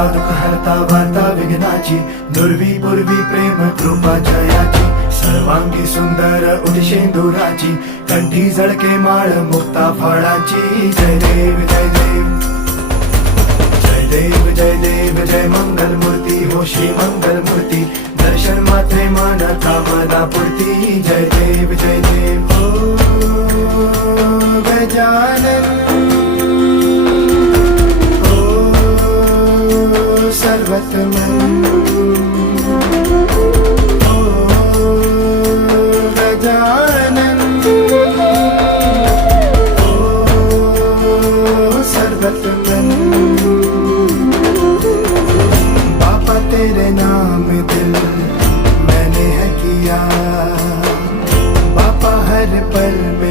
हरता दुःख हरता वार्ता विघ्नाची, दुर्वी पूर्वी प्रेम कृपा जयाची, सर्वांगी सुंदर उदिशेंदुराची, कंठी झळके माळ मुक्ता फळाची. जय देव जय देव जय देव जय देव जय मंगल मूर्ती हो श्री मंगल मूर्ती, दर्शन मात्रे मन कामना पूर्ती. जय देव जय देव हो गजानन हो सर्वतमन हो गजानन हो सर्वतमन. बाबा तेरे नाम दिल मैंने है किया, बाबा हर पल में